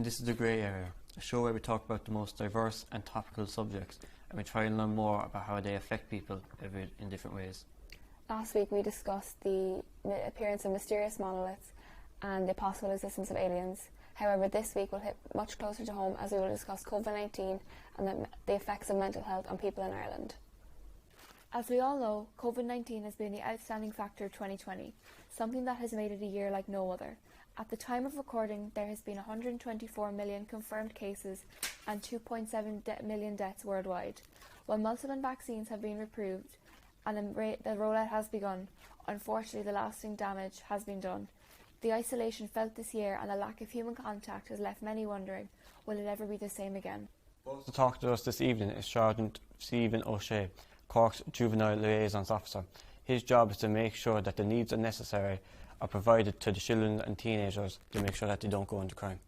and this is The Grey Area, a show where we talk about the most diverse and topical subjects, and we try and learn more about how they affect people in different ways. Last week we discussed the appearance of mysterious monoliths and the possible existence of aliens. However, this week we'll hit much closer to home as we will discuss COVID-19 and the effects of mental health on people in Ireland. As we all know, COVID-19 has been the outstanding factor of 2020, something that has made it a year like no other. At the time of recording, there has been 124 million confirmed cases and 2.7 million deaths worldwide. While multiple vaccines have been approved and the rollout has begun, unfortunately the lasting damage has been done. The isolation felt this year and the lack of human contact has left many wondering, will it ever be the same again? To talk to us this evening is Sergeant Stephen O'Shea, Cork's Juvenile Liaisons Officer. His job is to make sure that the needs and necessary are provided to the children and teenagers to make sure that they don't go into crime.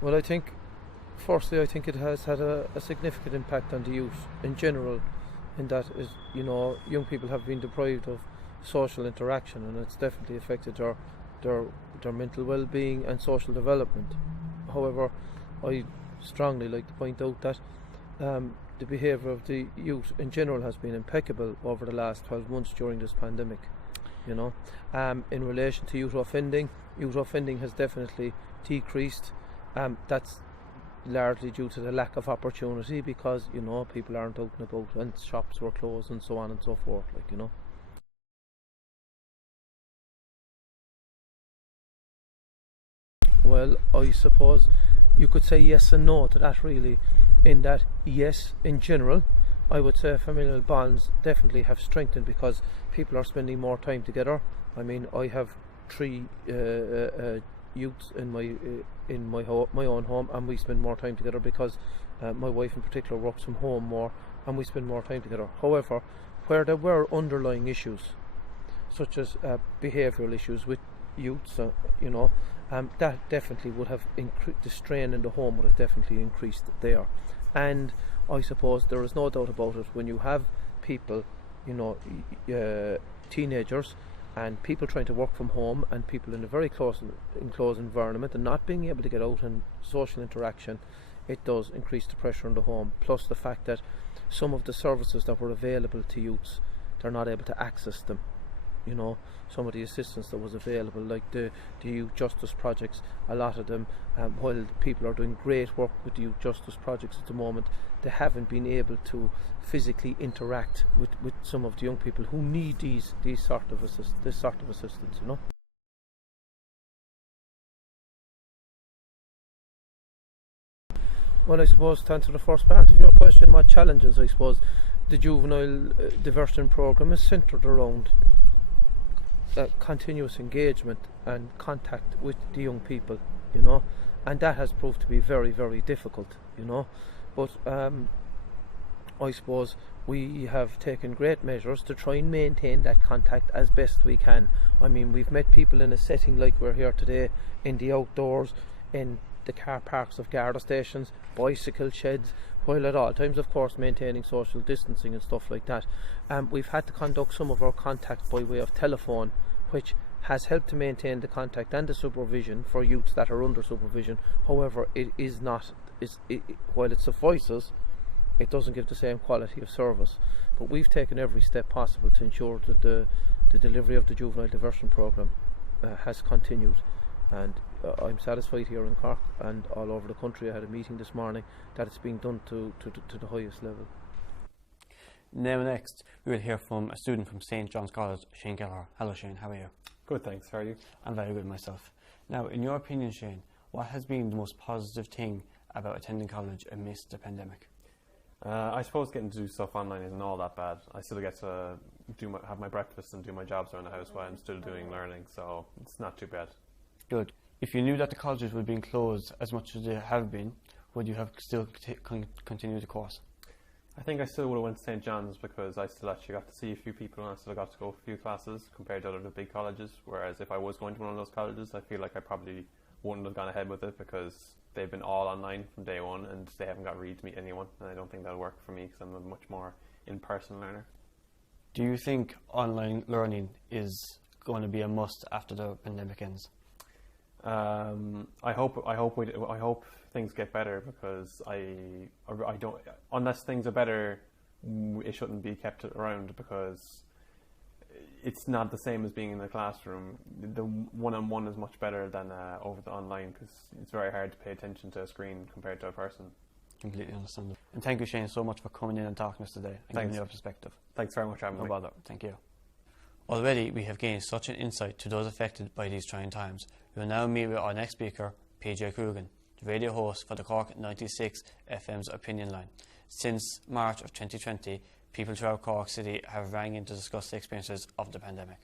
Well, I think it has had a significant impact on the youth in general, in that is, young people have been deprived of social interaction, and it's definitely affected their mental well-being and social development. However, I strongly like to point out that the behaviour of the youth in general has been impeccable over the last 12 months during this pandemic. In relation to youth offending has definitely decreased. That's largely due to the lack of opportunity, because people aren't out and about and shops were closed and so on and so forth. Well, I suppose you could say yes and no to that, really. In that, yes, in general, I would say familial bonds definitely have strengthened because people are spending more time together. I mean, I have 3 youths in my own home, and we spend more time together because my wife in particular works from home more, and we spend more time together. However, where there were underlying issues such as behavioural issues with youths, that definitely would have the strain in the home would have definitely increased there. And I suppose there is no doubt about it, when you have people, teenagers and people trying to work from home and people in a very enclosed environment and not being able to get out and social interaction, it does increase the pressure on the home. Plus the fact that some of the services that were available to youths, they're not able to access them. Some of the assistance that was available, like the youth justice projects, a lot of them, while people are doing great work with the youth justice projects at the moment, they haven't been able to physically interact with some of the young people who need this sort of assistance. Well, I suppose to answer the first part of your question, what challenges, I suppose the juvenile diversion programme is centred around continuous engagement and contact with the young people, and that has proved to be very, very difficult, but I suppose we have taken great measures to try and maintain that contact as best we can. I mean, we've met people in a setting like we're here today, in the outdoors, in the car parks of Garda stations, bicycle sheds, while at all times, of course, maintaining social distancing and stuff like that. We've had to conduct some of our contact by way of telephone, which has helped to maintain the contact and the supervision for youths that are under supervision. However, while it suffices, it doesn't give the same quality of service. But we've taken every step possible to ensure that the delivery of the juvenile diversion programme has continued. And I'm satisfied here in Cork and all over the country. I had a meeting this morning that it's being done to the highest level. Now next, we will hear from a student from St. John's College, Shane Gallagher. Hello Shane, how are you? Good, thanks. How are you? I'm very good myself. Now, in your opinion, Shane, what has been the most positive thing about attending college amidst the pandemic? I suppose getting to do stuff online isn't all that bad. I still get to have my breakfast and do my jobs around the house while I'm still doing learning, so it's not too bad. Good. If you knew that the colleges would be closed as much as they have been, would you have still continued the course? I think I still would have went to St. John's because I still actually got to see a few people and I still got to go to a few classes compared to other big colleges. Whereas if I was going to one of those colleges, I feel like I probably wouldn't have gone ahead with it because they've been all online from day one and they haven't got really to meet anyone. And I don't think that'll work for me because I'm a much more in-person learner. Do you think online learning is going to be a must after the pandemic ends? I hope things get better because I don't, unless things are better, it shouldn't be kept around because it's not the same as being in the classroom. The one-on-one is much better than over the online because it's very hard to pay attention to a screen compared to a person. Completely understandable. And thank you, Shane, so much for coming in and talking to us today and giving your perspective. Thanks very much for having me. No bother. Thank you. Already we have gained such an insight to those affected by these trying times. We will now meet with our next speaker, PJ Coogan, the radio host for the Cork 96 FM's Opinion Line. Since March of 2020, people throughout Cork City have rang in to discuss the experiences of the pandemic.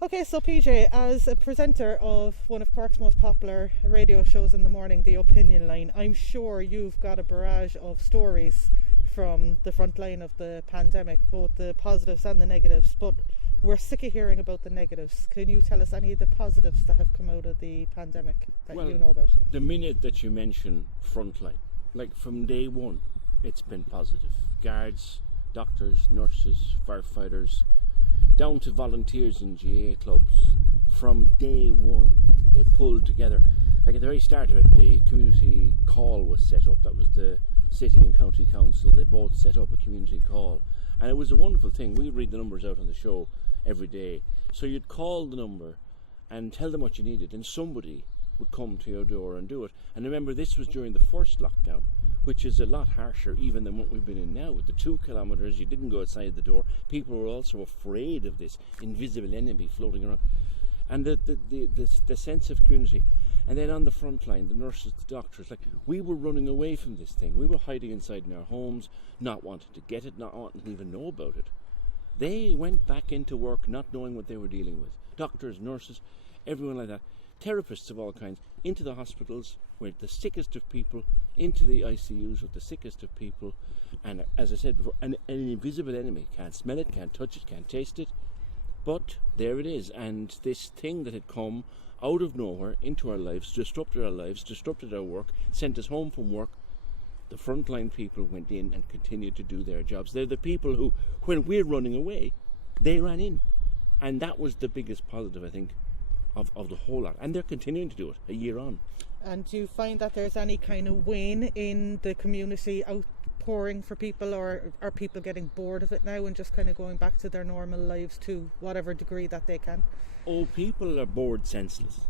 Okay, so PJ, as a presenter of one of Cork's most popular radio shows in the morning, The Opinion Line, I'm sure you've got a barrage of stories from the front line of the pandemic, both the positives and the negatives, but we're sick of hearing about the negatives. Can you tell us any of the positives that have come out of the pandemic that you know about? The minute that you mention frontline, like from day one, it's been positive. Guards, doctors, nurses, firefighters, down to volunteers in GA clubs, from day one, they pulled together. Like at the very start of it, the community call was set up. That was the City and County Council. They both set up a community call. And it was a wonderful thing. We read the numbers out on the show every day. So you'd call the number and tell them what you needed, and somebody would come to your door and do it. And remember, this was during the first lockdown, which is a lot harsher even than what we've been in now. With the 2 kilometres, you didn't go outside the door. People were also afraid of this invisible enemy floating around. And the sense of community. And then on the front line, the nurses, the doctors, like, we were running away from this thing. We were hiding inside in our homes, not wanting to get it, not wanting to even know about it. They went back into work not knowing what they were dealing with. Doctors, nurses, everyone like that. Therapists of all kinds, into the hospitals with the sickest of people, into the ICUs with the sickest of people. And as I said before, an invisible enemy. Can't smell it, can't touch it, can't taste it. But there it is. And this thing that had come out of nowhere into our lives, disrupted our work, sent us home from work. The frontline people went in and continued to do their jobs. They're the people who, when we're running away, they ran in. And that was the biggest positive, I think, of the whole lot. And they're continuing to do it a year on. And do you find that there's any kind of wane in the community outpouring for people, or are people getting bored of it now and just kind of going back to their normal lives to whatever degree that they can? Oh, people are bored senseless.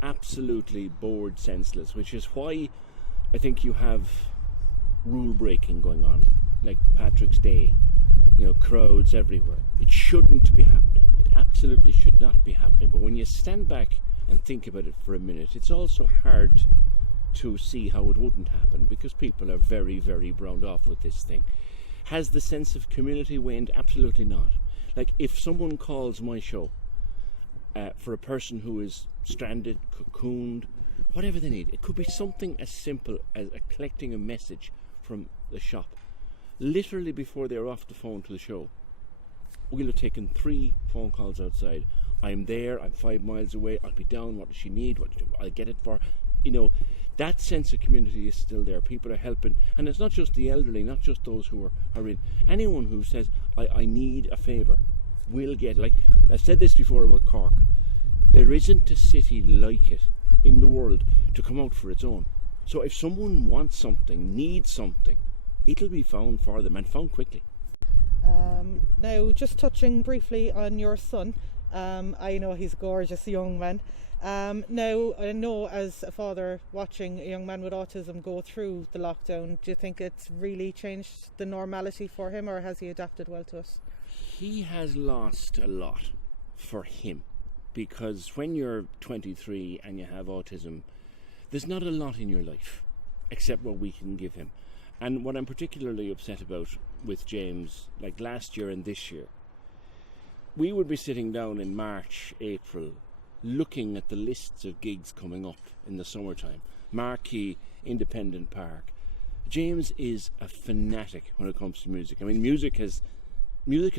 Absolutely bored senseless, which is why I think you have rule breaking going on, like Patrick's Day, crowds everywhere. It shouldn't be happening. It absolutely should not be happening. But when you stand back and think about it for a minute, it's also hard to see how it wouldn't happen because people are very, very browned off with this thing. Has the sense of community waned? Absolutely not. Like, if someone calls my show for a person who is stranded, cocooned, whatever they need, it could be something as simple as collecting a message from the shop. Literally before they're off the phone to the show, we'll have taken 3 phone calls outside. I'm there, I'm 5 miles away, I'll be down, what does she need, I'll get it for her. That sense of community is still there. People are helping, and it's not just the elderly, not just those who are in. Anyone who says, I need a favour, will get. Like, I've said this before about Cork, there isn't a city like it in the world to come out for its own. So if someone wants something, needs something, it'll be found for them, and found quickly. Now, just touching briefly on your son, I know he's a gorgeous young man. Now, I know as a father watching a young man with autism go through the lockdown, do you think it's really changed the normality for him, or has he adapted well to us? He has lost a lot for him, because when you're 23 and you have autism, there's not a lot in your life except what we can give him. And what I'm particularly upset about with James, like last year and this year, we would be sitting down in March, April, looking at the lists of gigs coming up in the summertime. Marquee, Independent Park, James is a fanatic when it comes to music. I mean, music has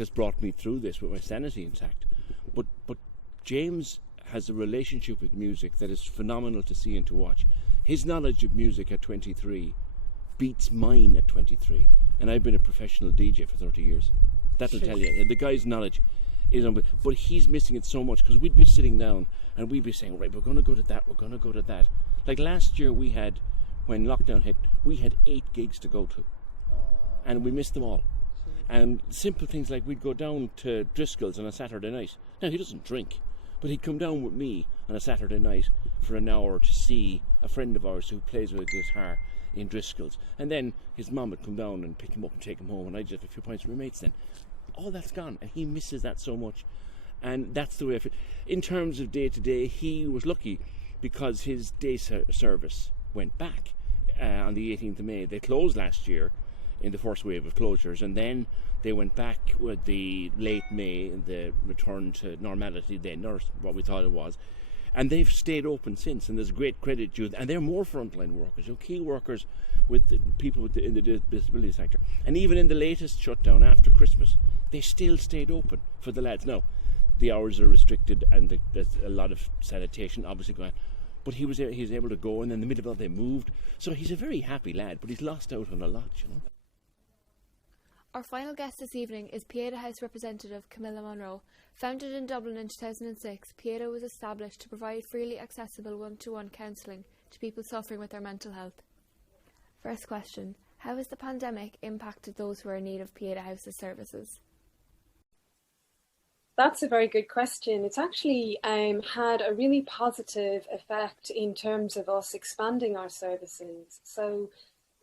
brought me through this with my sanity intact. But James has a relationship with music that is phenomenal to see and to watch. His knowledge of music at 23 beats mine at 23. And I've been a professional DJ for 30 years. That'll tell you. The guy's knowledge is unbelievable. But he's missing it so much, because we'd be sitting down and we'd be saying, right, we're going to go to that, we're going to go to that. Like last year when lockdown hit, we had 8 gigs to go to. And we missed them all. And simple things like we'd go down to Driscoll's on a Saturday night. Now, he doesn't drink, but he'd come down with me on a Saturday night for an hour to see a friend of ours who plays with a guitar in Driscoll's. And then his mum would come down and pick him up and take him home, and I'd just have a few pints with my mates then. All that's gone, and he misses that so much. And that's the way I feel. In terms of day-to-day, he was lucky because his day service went back on the 18th of May. They closed last year in the first wave of closures, and then they went back with the late May, the return to normality then, or what we thought it was, and they've stayed open since, and there's great credit due, and they're more frontline workers, key workers with the people in the disability sector. And even in the latest shutdown after Christmas, they still stayed open for the lads. Now, the hours are restricted, and there's a lot of sanitation obviously going on, but he was able to go, and in the middle of it they moved. So he's a very happy lad, but he's lost out on a lot, you know. Our final guest this evening is Pieta House representative Camilla Monroe. Founded in Dublin in 2006, Pieta was established to provide freely accessible one-to-one counselling to people suffering with their mental health. First question, how has the pandemic impacted those who are in need of Pieta House's services? That's a very good question. It's actually had a really positive effect in terms of us expanding our services. So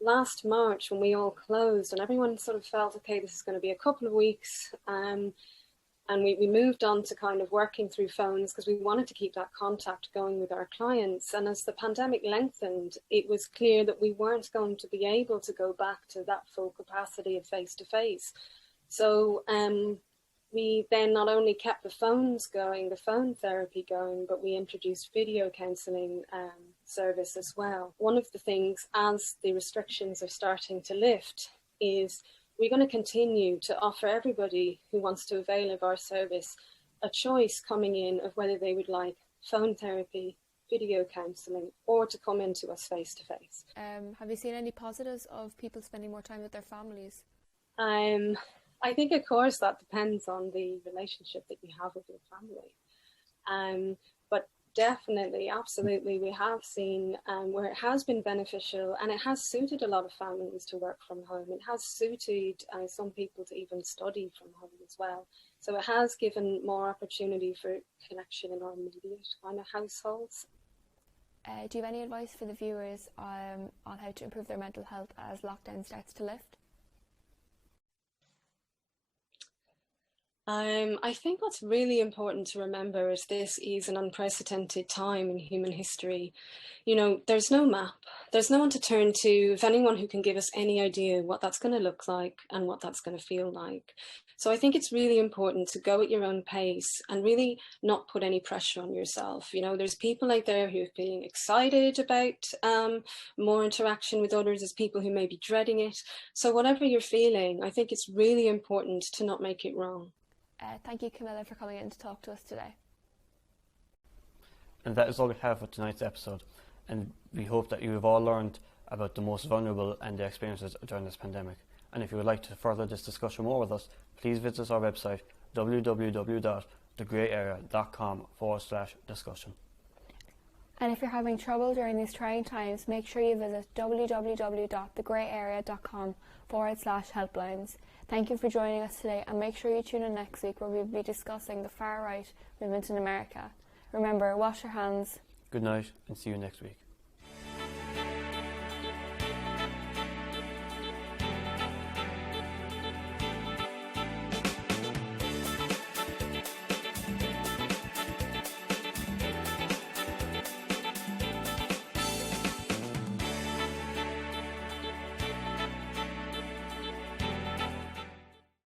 last March, when we all closed and everyone sort of felt, okay, this is going to be a couple of weeks, and we moved on to kind of working through phones because we wanted to keep that contact going with our clients. And as the pandemic lengthened, it was clear that we weren't going to be able to go back to that full capacity of face-to-face. So we then not only kept the phones going, the phone therapy going, but we introduced video counselling service as well. One of the things, as the restrictions are starting to lift, is we're going to continue to offer everybody who wants to avail of our service a choice coming in of whether they would like phone therapy, video counselling, or to come into us face to face. Have you seen any positives of people spending more time with their families? I think, of course, that depends on the relationship that you have with your family. But definitely, absolutely, we have seen where it has been beneficial, and it has suited a lot of families to work from home. It has suited some people to even study from home as well. So it has given more opportunity for connection in our immediate kind of households. Do you have any advice for the viewers on how to improve their mental health as lockdown starts to lift? I think what's really important to remember is this is an unprecedented time in human history. You know, there's no map, there's no one to turn to, of anyone who can give us any idea what that's going to look like and what that's going to feel like. So I think it's really important to go at your own pace and really not put any pressure on yourself. You know, there's people out there who are feeling excited about more interaction with others. There's people who may be dreading it. So whatever you're feeling, I think it's really important to not make it wrong. Thank you, Camilla, for coming in to talk to us today. And that is all we have for tonight's episode. And we hope that you have all learned about the most vulnerable and their experiences during this pandemic. And if you would like to further this discussion more with us, please visit our website www.thegreyarea.com/discussion. And if you're having trouble during these trying times, make sure you visit www.thegreyarea.com/helplines. Thank you for joining us today, and make sure you tune in next week where we'll be discussing the far-right movement in America. Remember, wash your hands. Good night, and see you next week.